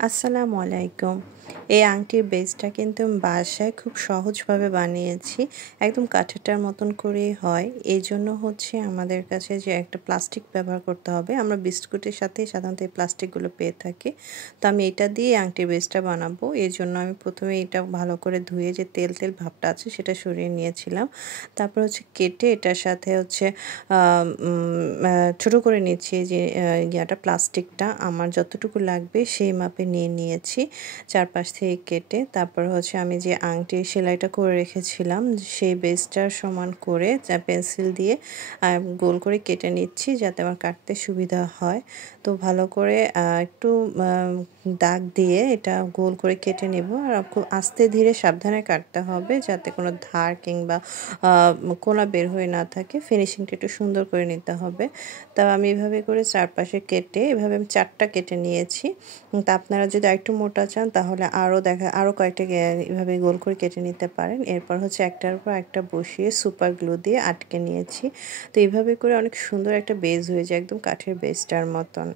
আসসালামু আলাইকুম। এই আংটির বেসটা কিন্তু আমি বাসায় খুব সহজভাবে বানিয়েছি। একদম কাঠেরটার মতন করেই হয়। এইজন্য হচ্ছে আমাদের কাছে যে একটা প্লাস্টিক ব্যবহার করতে হবে। আমরা বিস্কুটের সাথে সাধারণত এই প্লাস্টিকগুলো পেয়ে থাকি। তো আমি এটা দিয়ে আংটির বেসটা বানাবো। এজন্য আমি ১ম এ এটা ভালো করে ধুয়ে যে তেল ভাবটা আছে সেটা সরিয়ে নিয়েছিলাম। তারপর হচ্ছে কেটে এটার সাথে হচ্ছে আ উম আ ছোট করে নিচ্ছি যে প্লাস্টিকটা আমার যতটুকু লাগবে সেই মাপে নিয়ে নিয়েছি। চারপাশ থেকে কেটে তারপর হচ্ছে আমি যে আংটির সেলাইটা করে রেখেছিলাম সেই বেসটার সমান করে পেন্সিল দিয়ে গোল করে কেটে নিচ্ছি যাতে আমার কাটতে সুবিধা হয়। তো ভালো করে একটু আ দাগ দিয়ে এটা গোল করে কেটে নেব। আর খুব আস্তে ধীরে সাবধানে কাটতে হবে যাতে কোনো ধার কিংবা আ কোনা বের হয়ে না থাকে। ফিনিশিংটা একটু সুন্দর করে নিতে হবে। তা আমি এভাবে করে চারপাশে কেটে এভাবে আমি ৪ টা কেটে নিয়েছি। তা আপনারা যদি আরেকটু মোটা চান তাহলে আরও কয়েকটা এভাবে গোল করে কেটে নিতে পারেন। এরপর হচ্ছে একটার উপর একটা বসিয়ে সুপার গ্লু দিয়ে আটকে নিয়েছি। তো এভাবে করে অনেক সুন্দর একটা বেজ হয়ে যায় একদম কাঠের বেজটার মতন।